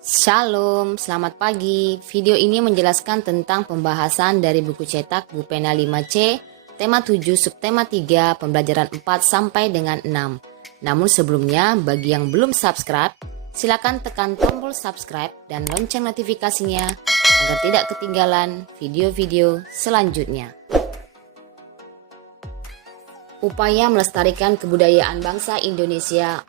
Shalom, selamat pagi. Video ini menjelaskan tentang pembahasan dari buku cetak Bupena 5C, tema 7, subtema 3, pembelajaran 4 sampai dengan 6. Namun sebelumnya, bagi yang belum subscribe, silakan tekan tombol subscribe dan lonceng notifikasinya agar tidak ketinggalan video-video selanjutnya. Upaya melestarikan kebudayaan bangsa Indonesia,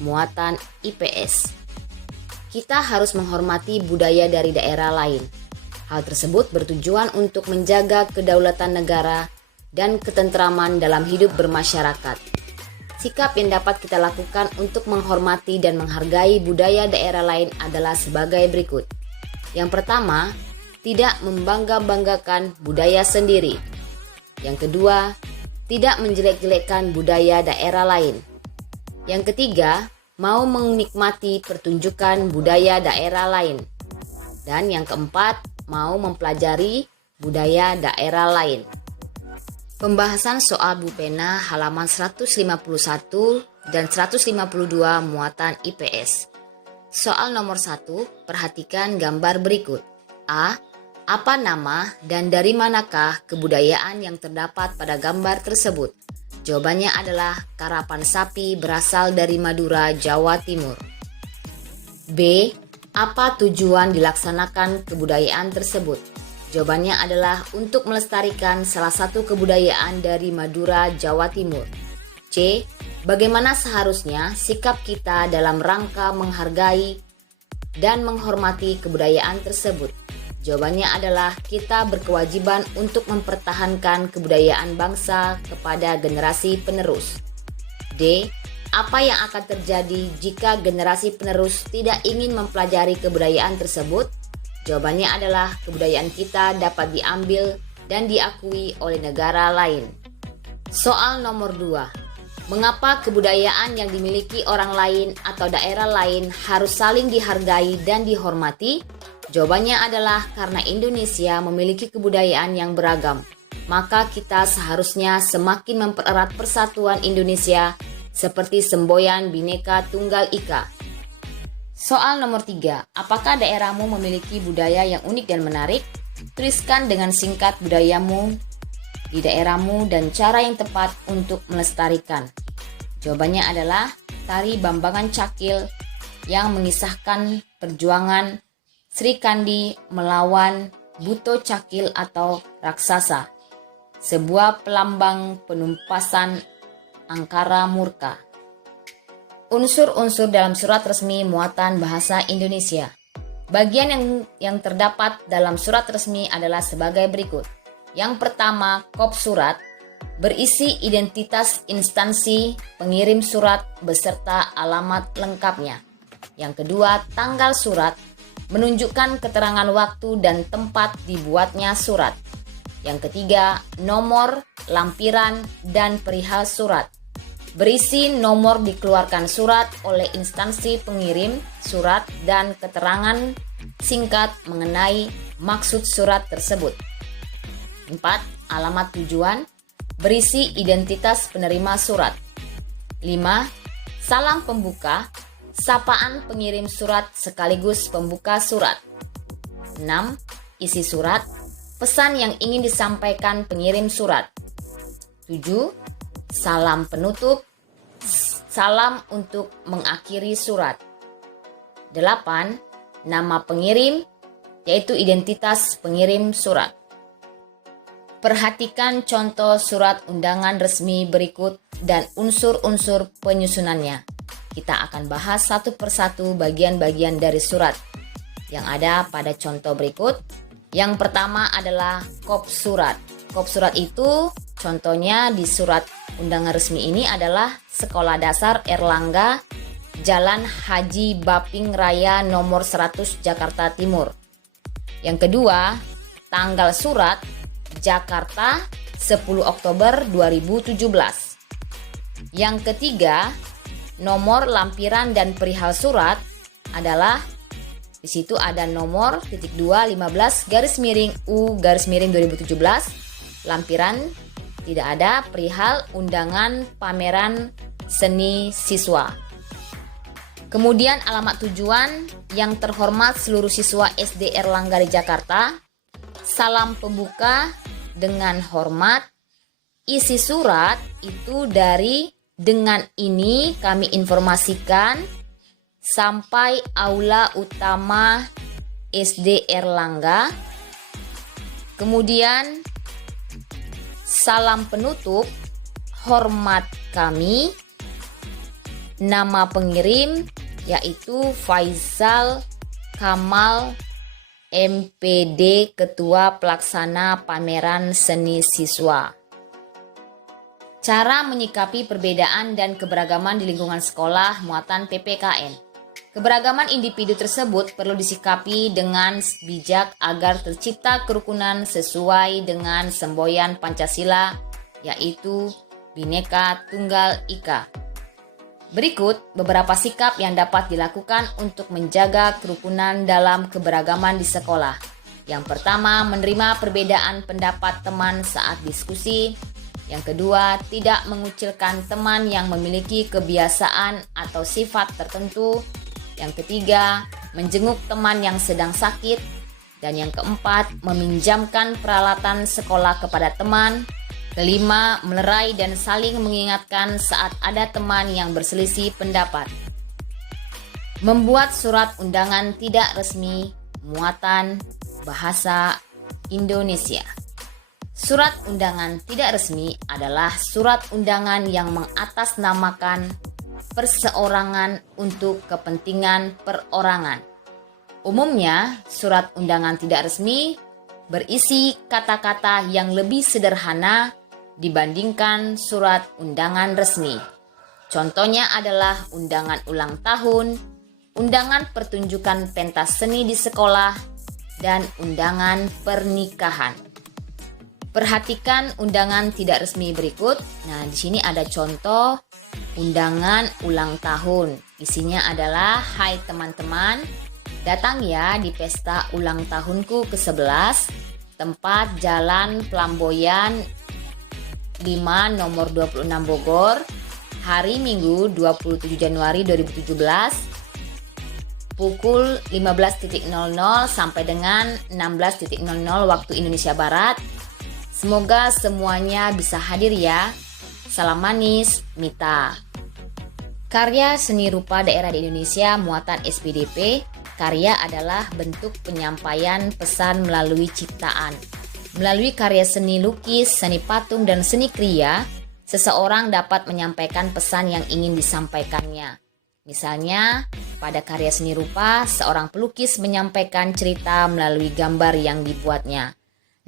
muatan IPS. Kita harus menghormati budaya dari daerah lain. Hal tersebut bertujuan untuk menjaga kedaulatan negara dan ketentraman dalam hidup bermasyarakat. Sikap yang dapat kita lakukan untuk menghormati dan menghargai budaya daerah lain adalah sebagai berikut. Yang pertama, tidak membangga-banggakan budaya sendiri. Yang kedua, tidak menjelek-jelekkan budaya daerah lain. Yang ketiga, mau menikmati pertunjukan budaya daerah lain. Dan yang keempat, mau mempelajari budaya daerah lain. Pembahasan soal Bupena halaman 151 dan 152 muatan IPS. Soal nomor 1, perhatikan gambar berikut. A. Apa nama dan dari manakah kebudayaan yang terdapat pada gambar tersebut? Jawabannya adalah karapan sapi berasal dari Madura, Jawa Timur. B. Apa tujuan dilaksanakan kebudayaan tersebut? Jawabannya adalah untuk melestarikan salah satu kebudayaan dari Madura, Jawa Timur. C. Bagaimana seharusnya sikap kita dalam rangka menghargai dan menghormati kebudayaan tersebut? Jawabannya adalah kita berkewajiban untuk mempertahankan kebudayaan bangsa kepada generasi penerus. D. Apa yang akan terjadi jika generasi penerus tidak ingin mempelajari kebudayaan tersebut? Jawabannya adalah kebudayaan kita dapat diambil dan diakui oleh negara lain. Soal nomor 2. Mengapa kebudayaan yang dimiliki orang lain atau daerah lain harus saling dihargai dan dihormati? Jawabannya adalah karena Indonesia memiliki kebudayaan yang beragam. Maka kita seharusnya semakin mempererat persatuan Indonesia seperti semboyan Bhinneka Tunggal Ika. Soal nomor 3. Apakah daerahmu memiliki budaya yang unik dan menarik? Tuliskan dengan singkat budayamu di daerahmu dan cara yang tepat untuk melestarikan. Jawabannya adalah tari Bambangan Cakil yang mengisahkan perjuangan Sri Kandi melawan Buto Cakil atau raksasa, sebuah pelambang penumpasan angkara murka. Unsur-unsur dalam surat resmi muatan bahasa Indonesia. Bagian yang terdapat dalam surat resmi adalah sebagai berikut. Yang pertama, kop surat berisi identitas instansi pengirim surat beserta alamat lengkapnya. Yang kedua, tanggal surat menunjukkan keterangan waktu dan tempat dibuatnya surat. Yang ketiga, nomor, lampiran, dan perihal surat. Berisi nomor dikeluarkan surat oleh instansi pengirim surat dan keterangan singkat mengenai maksud surat tersebut. 4. Alamat tujuan, berisi identitas penerima surat. 5. Salam pembuka, sapaan pengirim surat sekaligus pembuka surat. 6. Isi surat, pesan yang ingin disampaikan pengirim surat. 7. Salam penutup, salam untuk mengakhiri surat. 8. Nama pengirim, yaitu identitas pengirim surat. Perhatikan contoh surat undangan resmi berikut dan unsur-unsur penyusunannya. Kita akan bahas satu persatu bagian-bagian dari surat yang ada pada contoh berikut. Yang pertama adalah kop surat. Kop surat itu contohnya di surat undangan resmi ini adalah Sekolah Dasar Erlangga, Jalan Haji Baping Raya nomor 100 Jakarta Timur. Yang kedua, tanggal surat Jakarta 10 Oktober 2017. Yang ketiga, nomor lampiran dan perihal surat adalah di situ ada nomor _15_U_2017. Lampiran tidak ada, perihal undangan pameran seni siswa. Kemudian alamat tujuan, yang terhormat seluruh siswa SD Erlangga di Jakarta. Salam pembuka dengan hormat. Isi surat itu dari "dengan ini kami informasikan" sampai aula utama SD Erlangga. Kemudian salam penutup, hormat kami. Nama pengirim yaitu Faisal Kamal, MPD, Ketua Pelaksana Pameran Seni Siswa. Cara menyikapi perbedaan dan keberagaman di lingkungan sekolah muatan PPKN. Keberagaman individu tersebut perlu disikapi dengan bijak agar tercipta kerukunan sesuai dengan semboyan Pancasila, yaitu Bhinneka Tunggal Ika. Berikut beberapa sikap yang dapat dilakukan untuk menjaga kerukunan dalam keberagaman di sekolah. Yang pertama, menerima perbedaan pendapat teman saat diskusi. Yang kedua, tidak mengucilkan teman yang memiliki kebiasaan atau sifat tertentu. Yang ketiga, menjenguk teman yang sedang sakit. Dan yang keempat, meminjamkan peralatan sekolah kepada teman. Kelima, melerai dan saling mengingatkan saat ada teman yang berselisih pendapat. Membuat surat undangan tidak resmi muatan bahasa Indonesia. Surat undangan tidak resmi adalah surat undangan yang mengatasnamakan perseorangan untuk kepentingan perorangan. Umumnya, surat undangan tidak resmi berisi kata-kata yang lebih sederhana dibandingkan surat undangan resmi. Contohnya adalah undangan ulang tahun, undangan pertunjukan pentas seni di sekolah, dan undangan pernikahan. Perhatikan undangan tidak resmi berikut. Nah, di sini ada contoh undangan ulang tahun. Isinya adalah, "Hai teman-teman, datang ya di pesta ulang tahunku ke-11, tempat Jalan Pelamboyan 5 nomor 26 Bogor, hari Minggu 27 Januari 2017, pukul 15.00 sampai dengan 16.00 waktu Indonesia Barat. Semoga semuanya bisa hadir ya. Salam manis, Mita." Karya seni rupa daerah di Indonesia muatan SPDP. Karya adalah bentuk penyampaian pesan melalui ciptaan. Melalui karya seni lukis, seni patung, dan seni kriya, seseorang dapat menyampaikan pesan yang ingin disampaikannya. Misalnya, pada karya seni rupa, seorang pelukis menyampaikan cerita melalui gambar yang dibuatnya.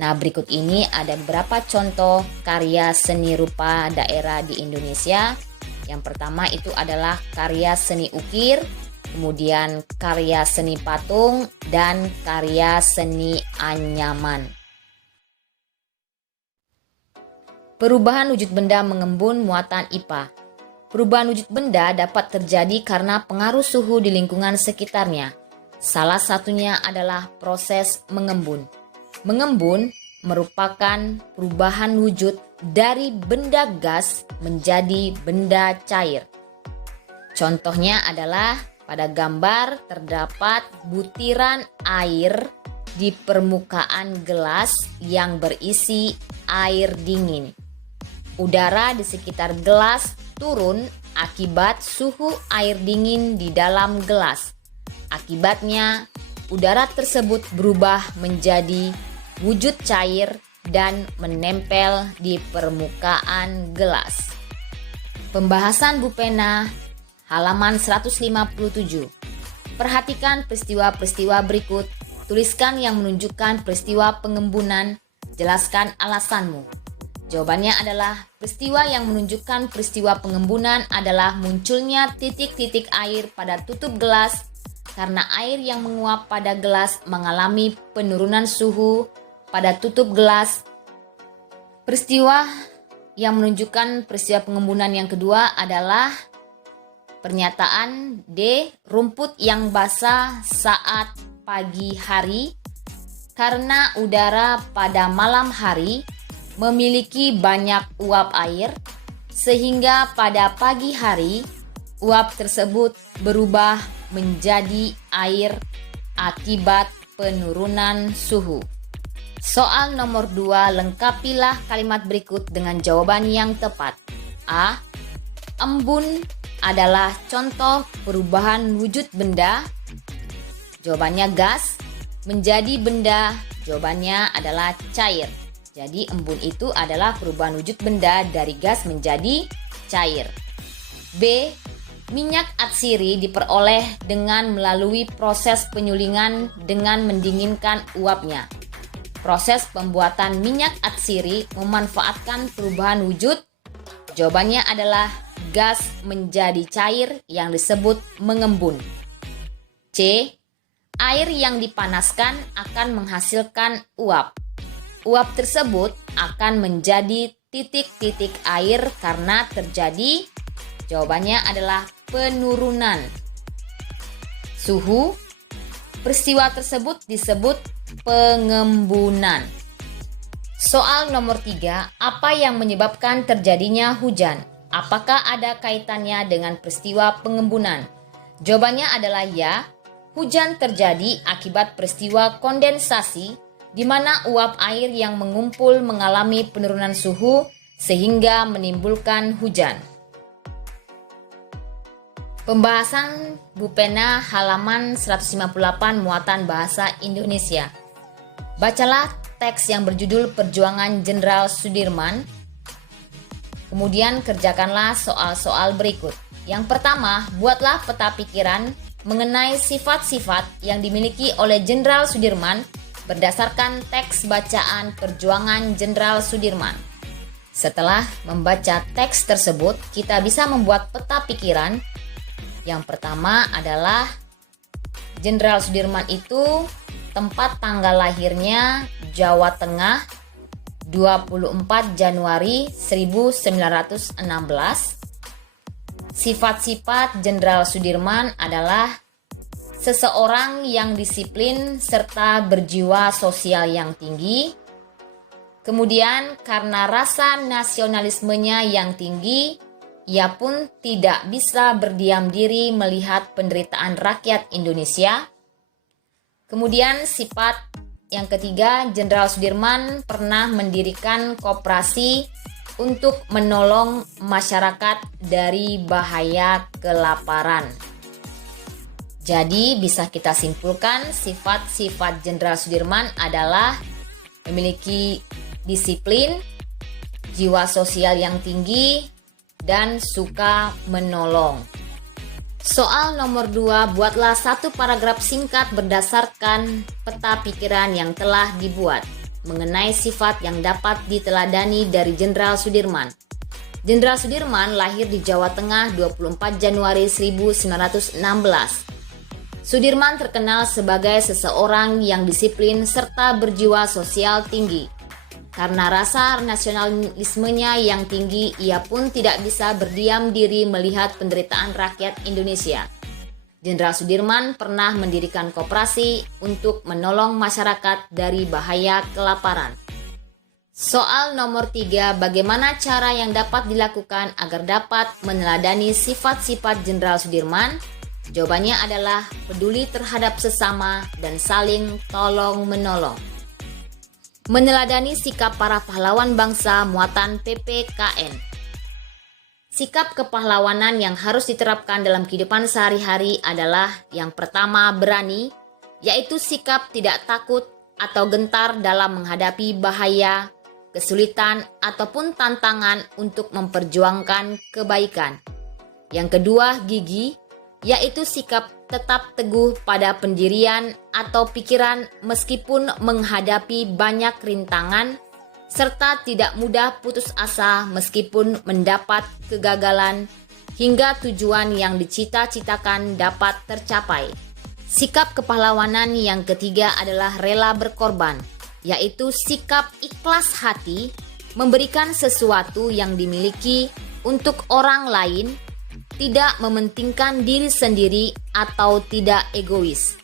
Nah, berikut ini ada beberapa contoh karya seni rupa daerah di Indonesia. Yang pertama itu adalah karya seni ukir, kemudian karya seni patung, dan karya seni anyaman. Perubahan wujud benda mengembun muatan IPA. Perubahan wujud benda dapat terjadi karena pengaruh suhu di lingkungan sekitarnya. Salah satunya adalah proses mengembun. Mengembun merupakan perubahan wujud dari benda gas menjadi benda cair. Contohnya adalah pada gambar terdapat butiran air di permukaan gelas yang berisi air dingin. Udara di sekitar gelas turun akibat suhu air dingin di dalam gelas. Akibatnya, udara tersebut berubah menjadi wujud cair dan menempel di permukaan gelas. Pembahasan Bupena halaman 157. Perhatikan peristiwa-peristiwa berikut. Tuliskan yang menunjukkan peristiwa pengembunan. Jelaskan alasanmu. Jawabannya adalah peristiwa yang menunjukkan peristiwa pengembunan adalah munculnya titik-titik air pada tutup gelas karena air yang menguap pada gelas mengalami penurunan suhu pada tutup gelas. Peristiwa yang menunjukkan peristiwa pengembunan yang kedua adalah pernyataan D. Rumput yang basah saat pagi hari karena udara pada malam hari memiliki banyak uap air sehingga pada pagi hari uap tersebut berubah menjadi air akibat penurunan suhu. Soal nomor 2, lengkapilah kalimat berikut dengan jawaban yang tepat. A. Embun adalah contoh perubahan wujud benda. Jawabannya gas. Menjadi benda, jawabannya adalah cair. Jadi embun itu adalah perubahan wujud benda dari gas menjadi cair. B. Minyak atsiri diperoleh dengan melalui proses penyulingan dengan mendinginkan uapnya. Proses pembuatan minyak atsiri memanfaatkan perubahan wujud. Jawabannya adalah gas menjadi cair yang disebut mengembun. C. Air yang dipanaskan akan menghasilkan uap. Uap tersebut akan menjadi titik-titik air karena terjadi, jawabannya adalah penurunan suhu. Peristiwa tersebut disebut pengembunan. Soal nomor 3, apa yang menyebabkan terjadinya hujan? Apakah ada kaitannya dengan peristiwa pengembunan? Jawabannya adalah ya. Hujan terjadi akibat peristiwa kondensasi, di mana uap air yang mengumpul mengalami penurunan suhu sehingga menimbulkan hujan. Pembahasan Bu Pena halaman 158 muatan bahasa Indonesia. Bacalah teks yang berjudul Perjuangan Jenderal Sudirman. Kemudian kerjakanlah soal-soal berikut. Yang pertama, buatlah peta pikiran mengenai sifat-sifat yang dimiliki oleh Jenderal Sudirman berdasarkan teks bacaan Perjuangan Jenderal Sudirman. Setelah membaca teks tersebut, kita bisa membuat peta pikiran. Yang pertama adalah Jenderal Sudirman itu tempat tanggal lahirnya Jawa Tengah 24 Januari 1916. Sifat-sifat Jenderal Sudirman adalah seseorang yang disiplin serta berjiwa sosial yang tinggi. Kemudian karena rasa nasionalismenya yang tinggi, ia pun tidak bisa berdiam diri melihat penderitaan rakyat Indonesia. Kemudian sifat yang ketiga, Jenderal Sudirman pernah mendirikan koperasi untuk menolong masyarakat dari bahaya kelaparan. Jadi bisa kita simpulkan sifat-sifat Jenderal Sudirman adalah memiliki disiplin, jiwa sosial yang tinggi, dan suka menolong. Soal nomor 2, buatlah satu paragraf singkat berdasarkan peta pikiran yang telah dibuat mengenai sifat yang dapat diteladani dari Jenderal Sudirman. Jenderal Sudirman lahir di Jawa Tengah 24 Januari 1916. Sudirman terkenal sebagai seseorang yang disiplin serta berjiwa sosial tinggi. Karena rasa nasionalismenya yang tinggi, ia pun tidak bisa berdiam diri melihat penderitaan rakyat Indonesia. Jenderal Sudirman pernah mendirikan koperasi untuk menolong masyarakat dari bahaya kelaparan. Soal nomor 3, bagaimana cara yang dapat dilakukan agar dapat meneladani sifat-sifat Jenderal Sudirman? Jawabannya adalah peduli terhadap sesama dan saling tolong-menolong. Meneladani sikap para pahlawan bangsa muatan PPKN. Sikap kepahlawanan yang harus diterapkan dalam kehidupan sehari-hari adalah yang pertama berani, yaitu sikap tidak takut atau gentar dalam menghadapi bahaya, kesulitan, ataupun tantangan untuk memperjuangkan kebaikan. Yang kedua gigih, yaitu sikap tetap teguh pada pendirian atau pikiran meskipun menghadapi banyak rintangan, serta tidak mudah putus asa meskipun mendapat kegagalan hingga tujuan yang dicita-citakan dapat tercapai. Sikap kepahlawanan yang ketiga adalah rela berkorban, yaitu sikap ikhlas hati memberikan sesuatu yang dimiliki untuk orang lain, tidak mementingkan diri sendiri atau tidak egois.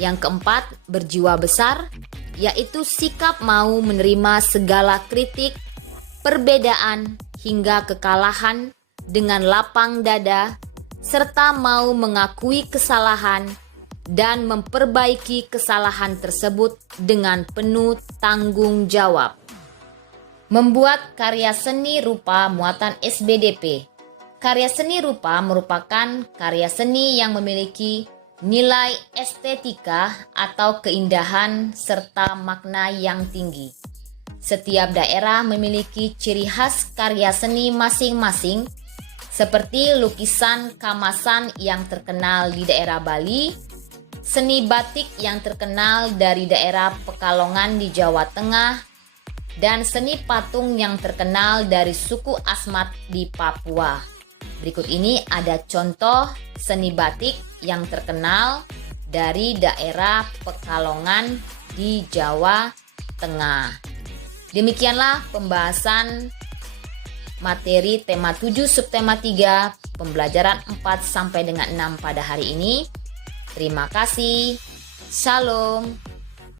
Yang keempat, berjiwa besar, yaitu sikap mau menerima segala kritik, perbedaan, hingga kekalahan dengan lapang dada, serta mau mengakui kesalahan dan memperbaiki kesalahan tersebut dengan penuh tanggung jawab. Membuat karya seni rupa muatan SBDP. Karya seni rupa merupakan karya seni yang memiliki nilai estetika atau keindahan serta makna yang tinggi. Setiap daerah memiliki ciri khas karya seni masing-masing, seperti lukisan kamasan yang terkenal di daerah Bali, seni batik yang terkenal dari daerah Pekalongan di Jawa Tengah, dan seni patung yang terkenal dari suku Asmat di Papua. Berikut ini ada contoh seni batik yang terkenal dari daerah Pekalongan di Jawa Tengah. Demikianlah pembahasan materi tema 7 subtema 3 pembelajaran 4 sampai dengan 6 pada hari ini. Terima kasih. Shalom.